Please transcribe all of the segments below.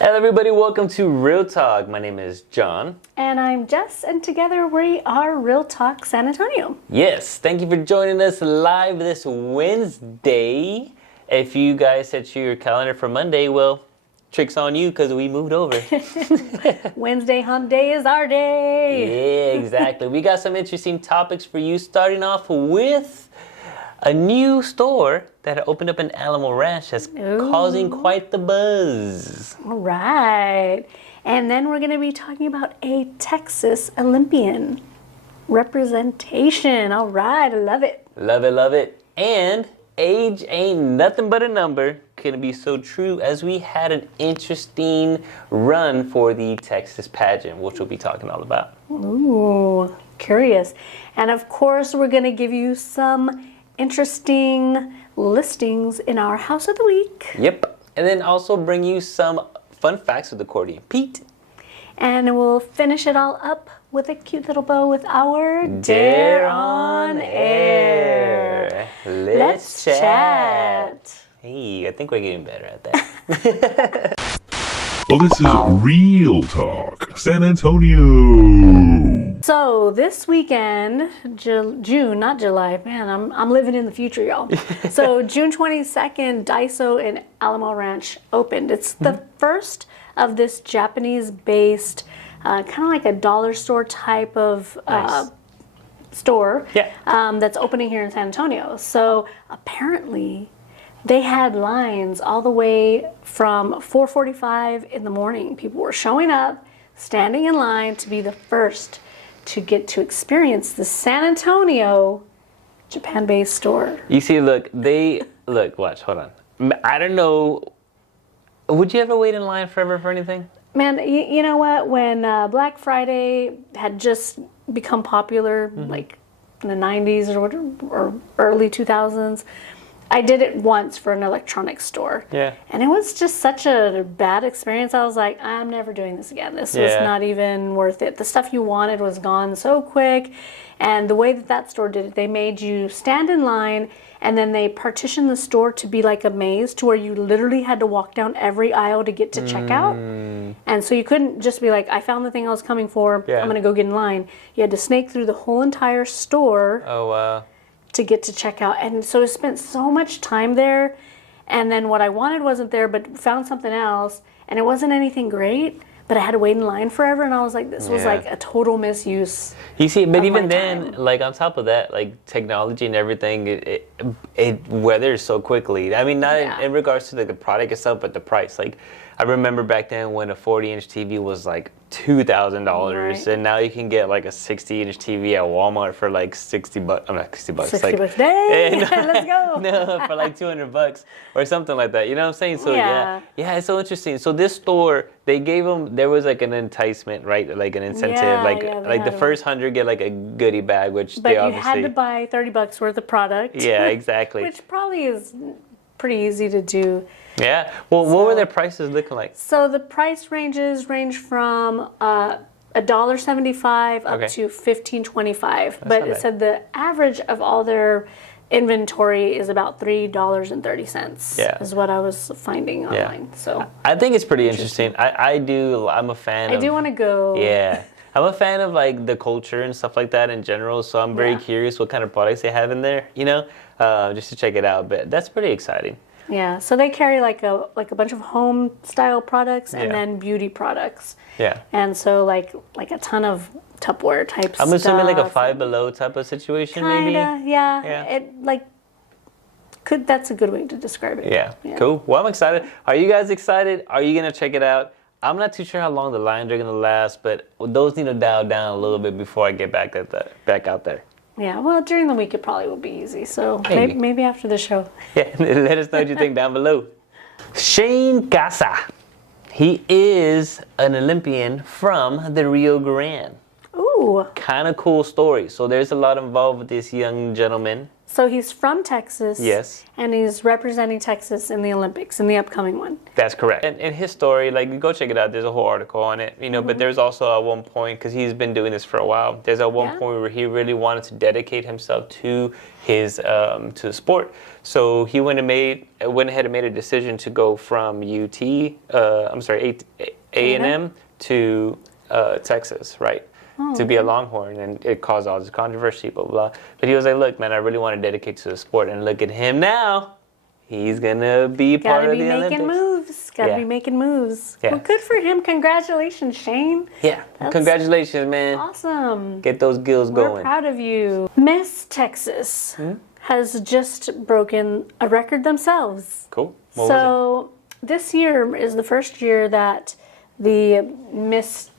Hello everybody, welcome to Real Talk. My name is John. And I'm Jess, and together we are Real Talk San Antonio. Yes, thank you for joining us live this Wednesday. If you guys set your calendar for Monday, well, trick's on you because we moved over. Wednesday hump day is our day. Yeah, exactly. We got some interesting topics for you, starting off with a new store that opened up in Alamo Ranch that's causing quite the buzz. All right. And then we're going to be talking about a Texas Olympian representation. All right, I love it. Love it, love it. And age ain't nothing but a number. Could it be so true, as we had an interesting run for the Texas Pageant, which we'll be talking all about. Ooh, curious. And of course, we're going to give you some interesting listings in our House of the Week. Yep. And then also bring you some fun facts with accordion Pete. And we'll finish it all up with a cute little bow with our Dare on Air. Let's chat. Hey, I think we're getting better at that. Well, this is Real Talk San Antonio. So this weekend, June, not July, man, I'm living in the future, y'all. So June 22nd, Daiso in Alamo Ranch opened. It's the first of this Japanese-based, kind of like a dollar store type of store that's opening here in San Antonio. So apparently they had lines all the way from 4:45 in the morning. People were showing up, standing in line to be the first to get to experience the San Antonio Japan-based store. You see, look, watch, hold on. I don't know. Would you ever wait in line forever for anything? Man, you know what? When Black Friday had just become popular, like in the 90s or early 2000s, I did it once for an electronics store. Yeah. And it was just such a bad experience. I was like, I'm never doing this again. This was not even worth it. The stuff you wanted was gone so quick. And the way that store did it, they made you stand in line, and then they partitioned the store to be like a maze to where you literally had to walk down every aisle to get to checkout. And so you couldn't just be like, I found the thing I was coming for. I'm going to go get in line. You had to snake through the whole entire store. Oh, wow. To get to checkout. And so I spent so much time there, and then what I wanted wasn't there, but found something else, and it wasn't anything great, but I had to wait in line forever, and I was like, this was like a total misuse. You see, but even then, like on top of that, like technology and everything, it weathers so quickly. I mean, not in regards to like the product itself, but the price. Like, I remember back then when a 40-inch TV was like $2,000, and now you can get like a 60-inch TV at Walmart for like $60. I'm not $60. 60 bucks. Dang, let's go. No, for like $200 or something like that. You know what I'm saying? So yeah, it's so interesting. So this store, they gave them, there was like an enticement, right? Like an incentive, like the first 100 get like a goodie bag, which but they obviously. But you had to buy $30 worth of product. Yeah, exactly. Which probably is pretty easy to do. Yeah. Well, what were their prices looking like? So the price range from $1.75 up to $15.25. But it said the average of all their inventory is about $3.30. Yeah. Is what I was finding online. So I think it's pretty interesting. I'm a fan. I do want to go. Yeah. I'm a fan of like the culture and stuff like that in general. So I'm very curious what kind of products they have in there. You know, just to check it out. But that's pretty exciting. Yeah, so they carry like a bunch of home style products and then beauty products. Yeah. And so like a ton of Tupperware type stuff. I'm assuming like a Five Below type of situation, maybe. Yeah. That's a good way to describe it. Yeah. Cool. Well, I'm excited. Are you guys excited? Are you gonna check it out? I'm not too sure how long the lines are gonna last, but those need to dial down a little bit before I get back out there. Yeah, well, during the week it probably will be easy. So maybe after the show. Yeah, let us know what you think down below. Shane Casa. He is an Olympian from the Rio Grande. Ooh, Ooh. Kind of cool story. So there's a lot involved with this young gentleman. So he's from Texas. Yes. And he's representing Texas in the Olympics, in the upcoming one. That's correct. And his story, like, go check it out. There's a whole article on it, but there's also at one point, because he's been doing this for a while, there's at one point where he really wanted to dedicate himself to his, to the sport. So he went ahead and made a decision to go from A&M to Texas, right? To be a Longhorn, and it caused all this controversy, blah, blah, blah. But he was like, look, man, I really want to dedicate to the sport. And look at him now. He's going to be part of the Olympics. Gotta be making moves. Yeah. Well, good for him. Congratulations, Shane. Yeah. Congratulations, man. Awesome. Get those gills going. We're proud of you. Miss Texas has just broken a record themselves. Cool. What was this year is the first year that the Miss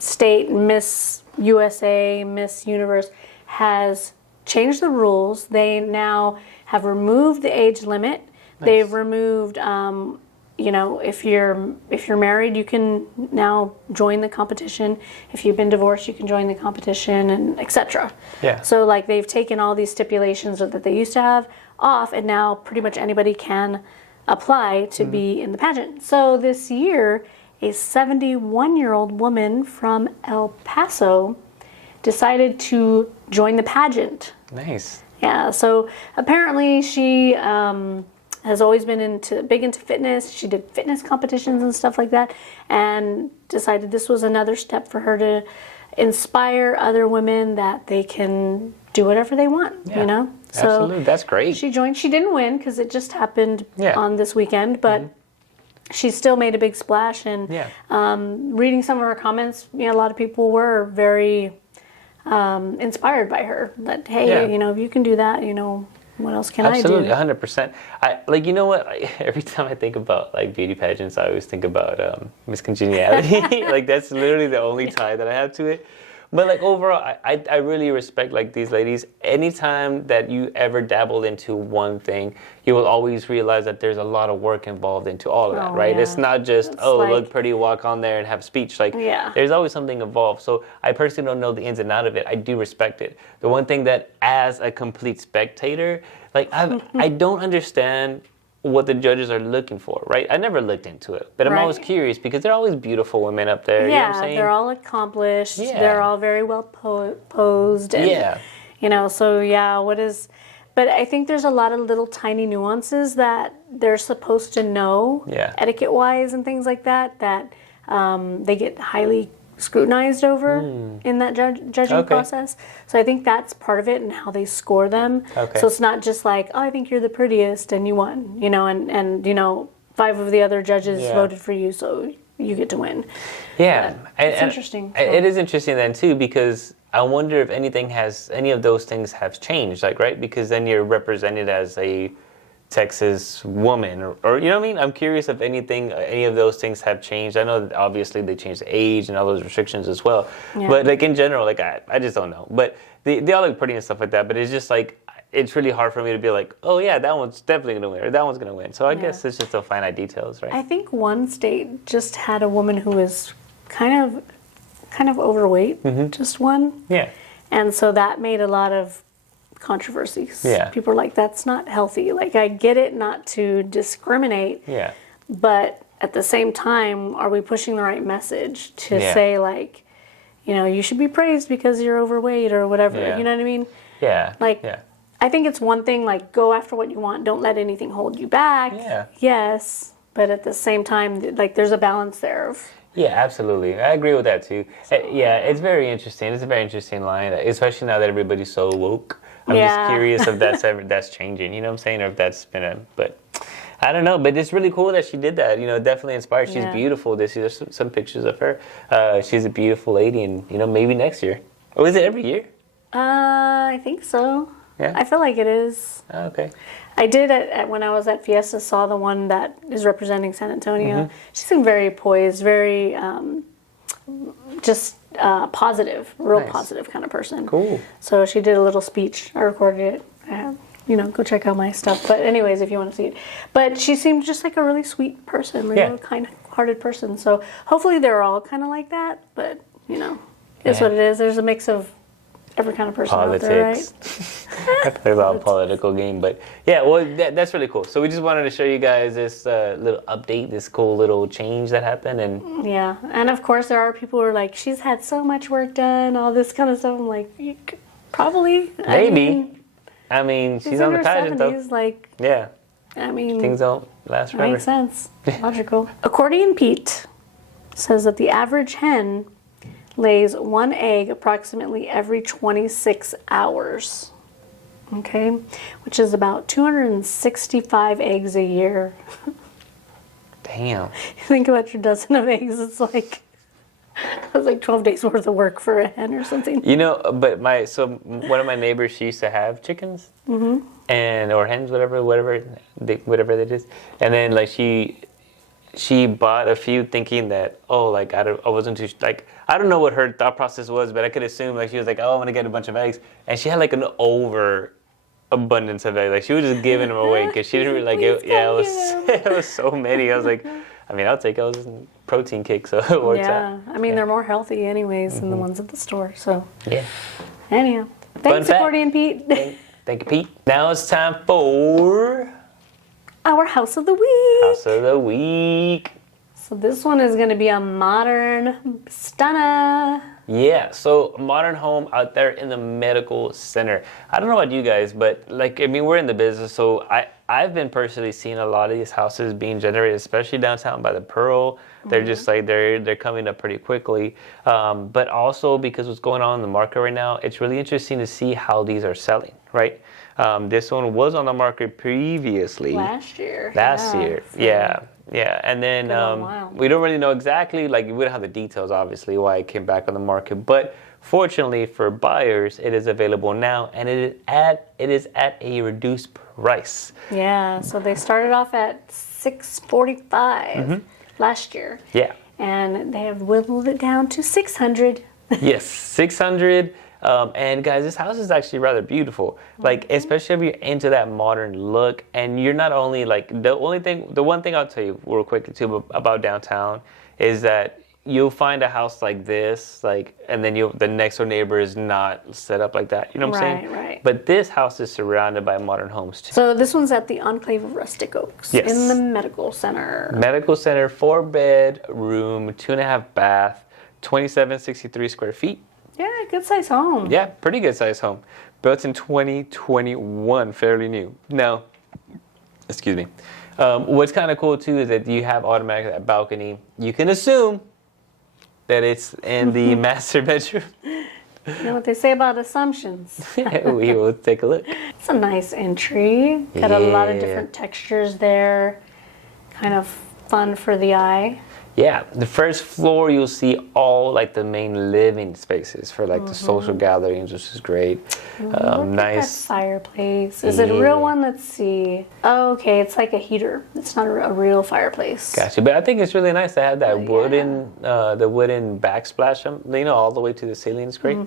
State, Miss USA, Miss Universe has changed the rules. They now have removed the age limit. Nice. They've removed, if you're married, you can now join the competition. If you've been divorced, you can join the competition, and etc. Yeah. So like they've taken all these stipulations that they used to have off, and now pretty much anybody can apply to be in the pageant. So this year, a 71-year-old woman from El Paso decided to join the pageant. Nice. Yeah, so apparently she has always been big into fitness. She did fitness competitions and stuff like that, and decided this was another step for her to inspire other women that they can do whatever they want, So absolutely. That's great. She joined. She didn't win because it just happened on this weekend, but she still made a big splash, and reading some of her comments, a lot of people were very inspired by her. That if you can do that, what else can Absolutely, I do? 100%. Every time I think about like beauty pageants, I always think about Miss Congeniality. Like that's literally the only tie that I have to it. But like overall, I really respect like these ladies. Anytime that you ever dabble into one thing, you will always realize that there's a lot of work involved into all of that, right? Yeah. It's not just, look pretty, walk on there and have speech. Like, there's always something involved. So I personally don't know the ins and outs of it. I do respect it. The one thing that as a complete spectator, like I don't understand what the judges are looking for, right? I never looked into it, but I'm always curious because they're always beautiful women up there. Yeah, you know what I'm saying? They're all accomplished. Yeah. They're all very well posed. And, but I think there's a lot of little tiny nuances that they're supposed to know, etiquette-wise and things like that, that they get highly scrutinized over in that judging process. So I think that's part of it and how they score them. Okay. So it's not just like, I think you're the prettiest and you won, and 5 of the other judges voted for you, so you get to win. Yeah. It's interesting. It is interesting then too, because I wonder if any of those things have changed, like, right? Because then you're represented as a Texas woman, or you know what I mean? I'm curious if any of those things have changed. I know that obviously they changed the age and all those restrictions as well. Yeah. But like in general, like I just don't know. But they all look pretty and stuff like that. But it's just like, it's really hard for me to be like, oh yeah, that one's definitely gonna win, or that one's gonna win. So I guess it's just the finite details, right? I think one state just had a woman who was kind of overweight, just one. Yeah. And so that made a lot of controversies. Yeah. People are like, that's not healthy. Like, I get it not to discriminate. Yeah. But at the same time, are we pushing the right message to say, like, you should be praised because you're overweight or whatever. You know what I mean? Yeah. Like, I think it's one thing, like, go after what you want. Don't let anything hold you back. Yeah. Yes. But at the same time, like, there's a balance there of... Yeah, absolutely. I agree with that, too. Yeah, it's very interesting. It's a very interesting line, especially now that everybody's so woke. I'm just curious if that's changing, you know what I'm saying? Or if that's been but I don't know. But it's really cool that she did that, definitely inspired. She's beautiful. There's some pictures of her. She's a beautiful lady, and, maybe next year. Oh, is it every year? I think so. Yeah. I feel like it is. Oh, okay. I did, when I was at Fiesta, saw the one that is representing San Antonio. She seemed very poised, very positive, real positive kind of person. Cool. So she did a little speech. I recorded it. Go check out my stuff. But anyways, if you want to see it. But she seemed just like a really sweet person, really kind-hearted person. So hopefully they're all kind of like that. But, It's what it is. There's a mix of every kind of person out there, right? I play a lot of political game, but yeah, well, that's really cool. So we just wanted to show you guys this little update, this cool little change that happened, and yeah, and of course there are people who are like, she's had so much work done, all this kind of stuff. I'm like, probably, maybe. I mean, she's on the pageant 70s, though. like, Yeah. I mean, Things don't last forever. makes sense. Logical. Accordion Pete says that the average hen lays one egg approximately every 26 hours. Okay, which is about 265 eggs a year. Damn. Think about your dozen of eggs. It's like 12 days worth of work for a hen or something. You know, but one of my neighbors, she used to have chickens, and or hens, whatever that is, and then like she bought a few thinking that I wasn't too I don't know what her thought process was, but I could assume like she was like, oh, I'm gonna get a bunch of eggs, and she had like an abundance of eggs. Like she was just giving them away because she didn't really like it. Yeah, it was so many. I was like, I mean, I'll take it. I was just a protein kick, so it works out. I mean, they're more healthy anyways than the ones at the store. So yeah. Anyhow, thanks, Accordion Pete. Thank you, Pete. Now it's time for our House of the Week. House of the Week. So this one is going to be a modern stunner. Yeah, so modern home out there in the medical center. I don't know about you guys, but we're in the business, so I've been personally seeing a lot of these houses being generated, especially downtown by the Pearl. They're just they're coming up pretty quickly. But also because what's going on in the market right now, it's really interesting to see how these are selling, right? This one was on the market previously. Last year. Yeah, and then we don't really know exactly, we don't have the details, obviously, why it came back on the market. But fortunately for buyers, it is available now, and it is at a reduced price. Yeah, so they started off at $645 last year. Yeah. And they have whittled it down to $600. Yes, $600. And guys, this house is actually rather beautiful. Especially if you're into that modern look, and you're not only the one thing I'll tell you real quickly too about downtown is that you'll find a house like this, and then the next door neighbor is not set up like that. You know what I'm saying? Right. But this house is surrounded by modern homes too. So this one's at the Enclave of Rustic Oaks in the medical center. Medical center, 4-bedroom, 2.5 bath, 2763 square feet. Yeah, good size home. Yeah, pretty good size home. Built in 2021, fairly new. Now, excuse me. What's kind of cool too is that you have automatically that balcony. You can assume that it's in the master bedroom. You know what they say about assumptions. We will take a look. It's a nice entry. Got a lot of different textures there. Kind of fun for the eye. Yeah, the first floor you'll see all the main living spaces for the social gatherings, which is great. Nice that fireplace. Is it a real one? Let's see. Oh, okay, it's like a heater. It's not a real fireplace. Gotcha, but I think it's really nice to have that wooden backsplash, all the way to the ceiling is great.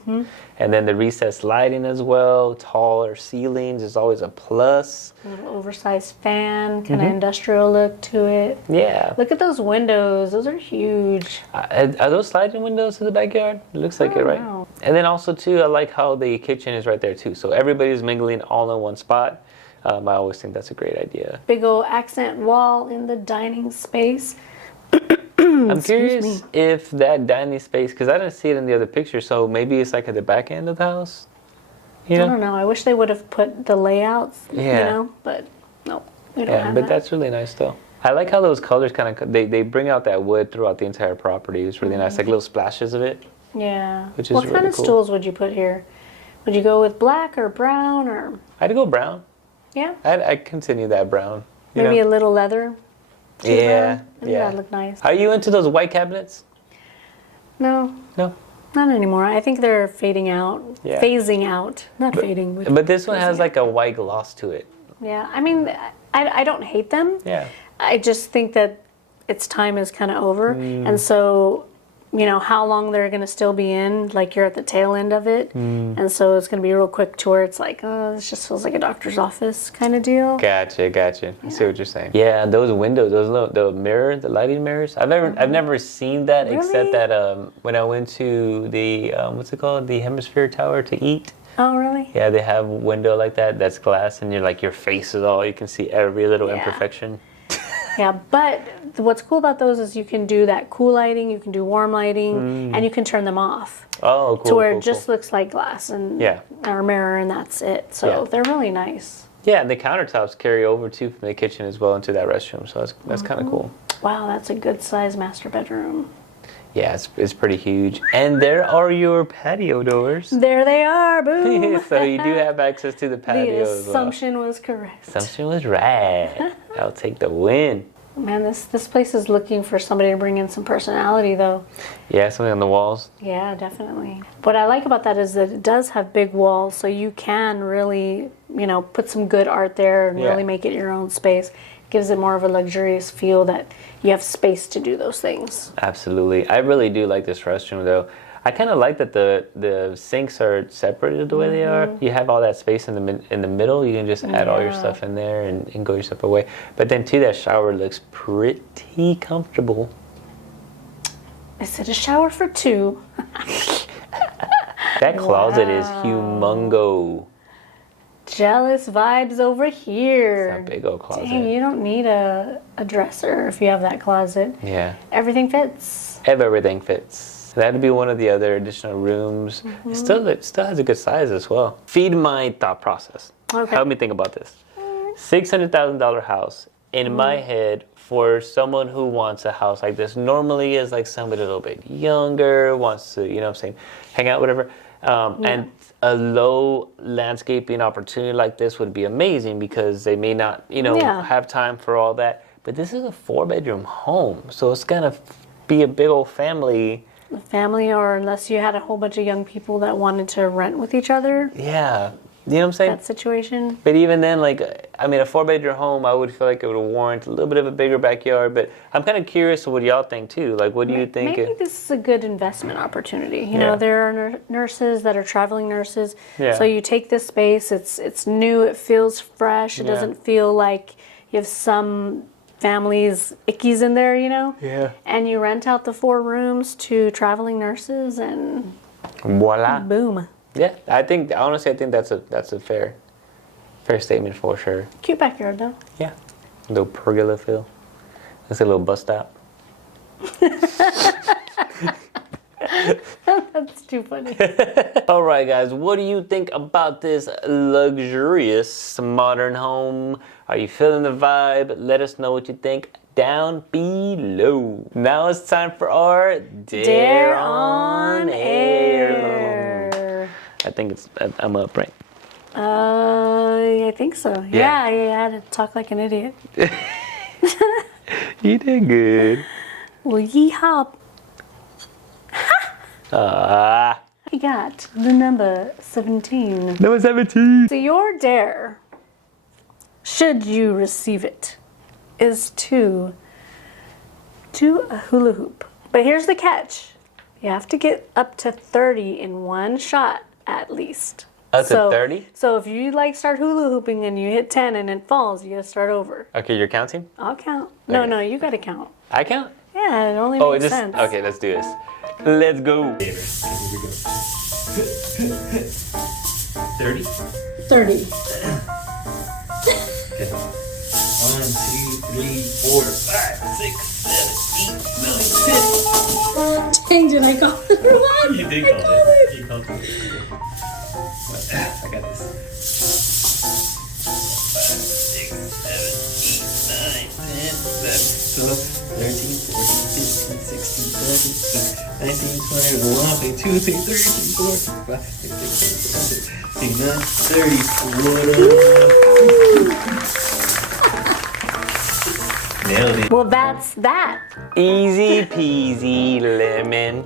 And then the recessed lighting as well, taller ceilings is always a plus. A little oversized fan, kind of industrial look to it. Yeah. Look at those windows. Those are huge. Are those sliding windows to the backyard? It looks like it, right? Know. And then also, too, I like how the kitchen is right there, too. So everybody's mingling all in one spot. I always think that's a great idea. Big old accent wall in the dining space. I'm curious if that dining space, because I didn't see it in the other picture, so maybe it's at the back end of the house? I don't know. I wish they would have put the layouts, but no, we don't have that. That's really nice, though. I like how those colors they bring out that wood throughout the entire property. It's really nice, little splashes of it. Yeah. Which is what really kind of cool. stools would you put here? Would you go with black or brown or? I'd go brown. Yeah. I'd continue that brown. Maybe a little leather. Yeah. That'd look nice. Are you into those white cabinets? No. No. Not anymore. I think they're fading out. Yeah. Phasing out. Not fading. But this one has a white gloss to it. Yeah. I mean, I don't hate them. Yeah. I just think that its time is kind of over. And so you know, how long they're going to still be in, like you're at the tail end of it. And so it's going to be a real quick tour. It's like, oh, this just feels like a doctor's office kind of deal. Gotcha. I see what you're saying. Yeah, those windows, the lighting mirrors. I've never seen that Really? except that when I went to the what's it called, the Hemisphere Tower to eat. Oh, really? Yeah, they have a window like that. That's glass, and you're like your face is all. You can see every little imperfection. Yeah, but what's cool about those is you can do that cool lighting, you can do warm lighting, and you can turn them off. Oh, cool. To where it just looks like glass and or mirror, and that's it. So they're really nice. Yeah, and the countertops carry over too from the kitchen as well into that restroom. So that's kind of cool. Wow, that's a good size master bedroom. Yeah, it's pretty huge. And there are your patio doors. There they are, boom. So you do have access to the patio The as well. assumption was correct. Assumption was right. I'll take the win. Man, this place is looking for somebody to bring in some personality, though. Yeah, something on the walls. Yeah, definitely. What I like about that is that it does have big walls, so you can really, you know, put some good art there and really make it your own space. Gives it more of a luxurious feel that you have space to do those things. Absolutely. I really do like this restroom, though. I kind of like that the sinks are separated the way they are. You have all that space in the middle. You can just add all your stuff in there and go your separate way. But then, too, that shower looks pretty comfortable. Is it a shower for two? That closet is humongo. Jealous vibes over here. It's a big old closet. Dang, you don't need a dresser if you have that closet. Yeah. Everything fits. Everything fits. That'd be one of the other additional rooms. It still has a good size as well. Feed my thought process. Okay. Help me think about this. $600,000 house. In my head, for someone who wants a house like this, normally is like somebody a little bit younger, wants to, you know what I'm saying, hang out, whatever. And a low landscaping opportunity like this would be amazing because they may not, you know, have time for all that. But this is a 4-bedroom home, so it's gonna be a big old family. Or unless you had a whole bunch of young people that wanted to rent with each other. Yeah, you know what I'm saying? That situation. But even then, like, I mean, a 4-bedroom home, I would feel like it would warrant a little bit of a bigger backyard. But I'm kind of curious what y'all think too. Like, what do you think? Maybe this is a good investment opportunity. You know, there are nurses that are traveling nurses. Yeah. So you take this space. It's new. It feels fresh. It doesn't feel like you have some families ickies in there, you know? Yeah. And you rent out the 4 rooms to traveling nurses and Voila. boom. Yeah, honestly, I think that's a fair statement for sure. Cute backyard though. Yeah. A little pergola feel. That's a little bus stop. That's too funny. All right, guys, what do you think about this luxurious modern home? Are you feeling the vibe? Let us know what you think down below. Now it's time for our Dare on Air. I think I'm up, right? I think so. Yeah, I had to talk like an idiot. You did good. Well, yeehaw. I got the number 17. Number 17. So your dare, should you receive it, is to do a hula hoop. But here's the catch. You have to get up to 30 in one shot at least. Up to 30? So if you like start hula hooping and you hit 10 and it falls, you gotta start over. Okay, you're counting? I'll count. Okay. No, you gotta count. I count? Yeah, it only makes sense. Okay, let's do this. Let's go. 30? 30. Okay. 1, 2, 3, 4, 5, 6, 7, 8, 9, 10. Dang, did I call it or what? You did call it. You called it. I got this. 5, 6, 7, 8, 9, 10, 11, 12, 13, 14, 15, 16, 17, 19, 20, 1, 2, 3, 4, 5, 6, 7, 8, 9, 30. What up? Nailed it. Well, that's that. Easy peasy lemon.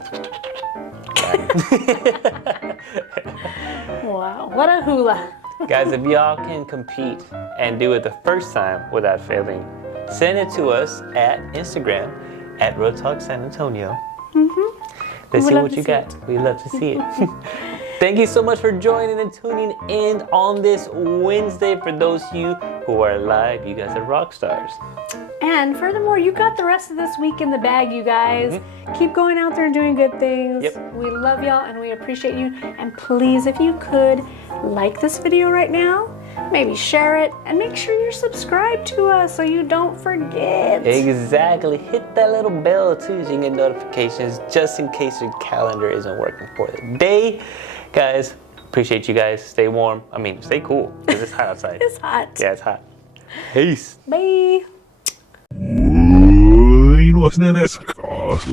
Wow, what a hula. Guys, if y'all can compete and do it the first time without failing, send it to us at Instagram at Real Talk San Antonio. Let's We'd see love what to you see it. got. We'd love to see it. Thank you so much for joining and tuning in on this Wednesday. For those of you who are live, you guys are rock stars. And furthermore, you got the rest of this week in the bag, you guys. Keep going out there and doing good things. Yep. We love y'all and we appreciate you. And please, if you could, like this video right now, maybe share it, and make sure you're subscribed to us so you don't forget. Exactly. Hit that little bell too so you can get notifications just in case your calendar isn't working for the day. Guys, appreciate you guys. Stay warm. I mean, stay cool because it's hot outside. It's hot. Yeah, it's hot. Peace. Bye. Oi, no, that's not